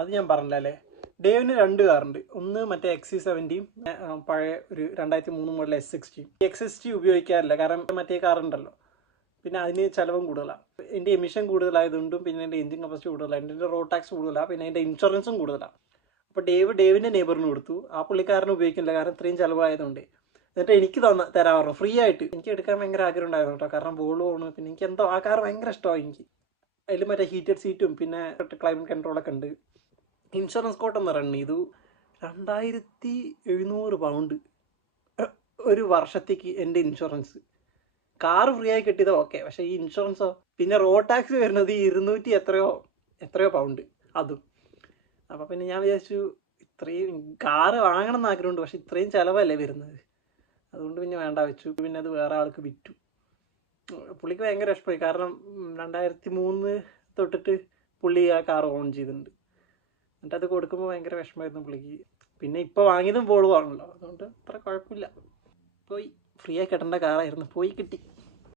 അത് ഞാൻ പറഞ്ഞല്ലേ. ഡേവിന് 2 കാറുണ്ട്. ഒന്ന് മറ്റേ XC70, പഴയ ഒരു 2003 മോഡൽ S60. XST ഉപയോഗിക്കാറില്ല, കാരണം മറ്റേ കാറുണ്ടല്ലോ, പിന്നെ അതിന് ചിലവും കൂടുതലാണ്. എൻ്റെ എമിഷൻ കൂടുതലായതുകൊണ്ടും പിന്നെ എൻ്റെ എഞ്ചിൻ കപ്പാസിറ്റി കൂടുതലാണ്, എൻ്റെ റോഡ് ടാക്സ് കൂടുതലാണ്, പിന്നെ എൻ്റെ ഇൻഷുറൻസും കൂടുതലാണ്. അപ്പോൾ ഡേവിൻ്റെ നെയ്ബറിന് കൊടുത്തു. ആ പുള്ളിക്കാരന് ഉപയോഗിക്കില്ല, കാരണം ഇത്രയും ചിലവായതുകൊണ്ട്. എന്നിട്ട് എനിക്ക് തരാറുള്ളൂ ഫ്രീ ആയിട്ട്. എനിക്ക് എടുക്കാൻ ഭയങ്കര ആഗ്രഹം ഉണ്ടായിരുന്നു കേട്ടോ, കാരണം വോൾവോ ആണ്. പിന്നെ എനിക്ക് എന്തോ ആ കാർ ഭയങ്കര ഇഷ്ടമായി എനിക്ക്. അതിൽ മറ്റേ ഹീറ്റഡ് സീറ്റും പിന്നെ ക്ലൈമറ്റ് കൺട്രോളൊക്കെ ഉണ്ട്. ഇൻഷുറൻസ് കോട്ടൊന്ന് റൺ ചെയ്തു. 2700 പൗണ്ട് ഒരു വർഷത്തേക്ക് എൻ്റെ ഇൻഷുറൻസ്. കാറ് ഫ്രീ ആയി കിട്ടിയത് ഓക്കെ, പക്ഷേ ഈ ഇൻഷുറൻസോ, പിന്നെ റോഡ് ടാക്സ് വരുന്നത് 200 എത്രയോ പൗണ്ട് അതും. അപ്പോൾ പിന്നെ ഞാൻ വിചാരിച്ചു ഇത്രയും കാറ് വാങ്ങണം എന്ന് ആഗ്രഹമുണ്ട്, പക്ഷെ ഇത്രയും ചിലവല്ലേ വരുന്നത്, അതുകൊണ്ട് പിന്നെ വേണ്ട വെച്ചു. പിന്നെ അത് വേറെ ആൾക്ക് വിറ്റു. പുള്ളിക്ക് ഭയങ്കര ഇഷ്ടമായി, കാരണം 2003 തൊട്ടിട്ട് പുള്ളി ആ കാർ ഓൺ ചെയ്തിട്ടുണ്ട്. എന്നിട്ട് അത് കൊടുക്കുമ്പോൾ ഭയങ്കര വിഷമമായിരുന്നു പുള്ളിക്ക്. പിന്നെ ഇപ്പോൾ വാങ്ങിയതും വോൾവോ ആണല്ലോ, അതുകൊണ്ട് അത്ര കുഴപ്പമില്ല. പോയി ഫ്രീ ആയി കിട്ടേണ്ട കാറായിരുന്നു, പോയി കിട്ടി.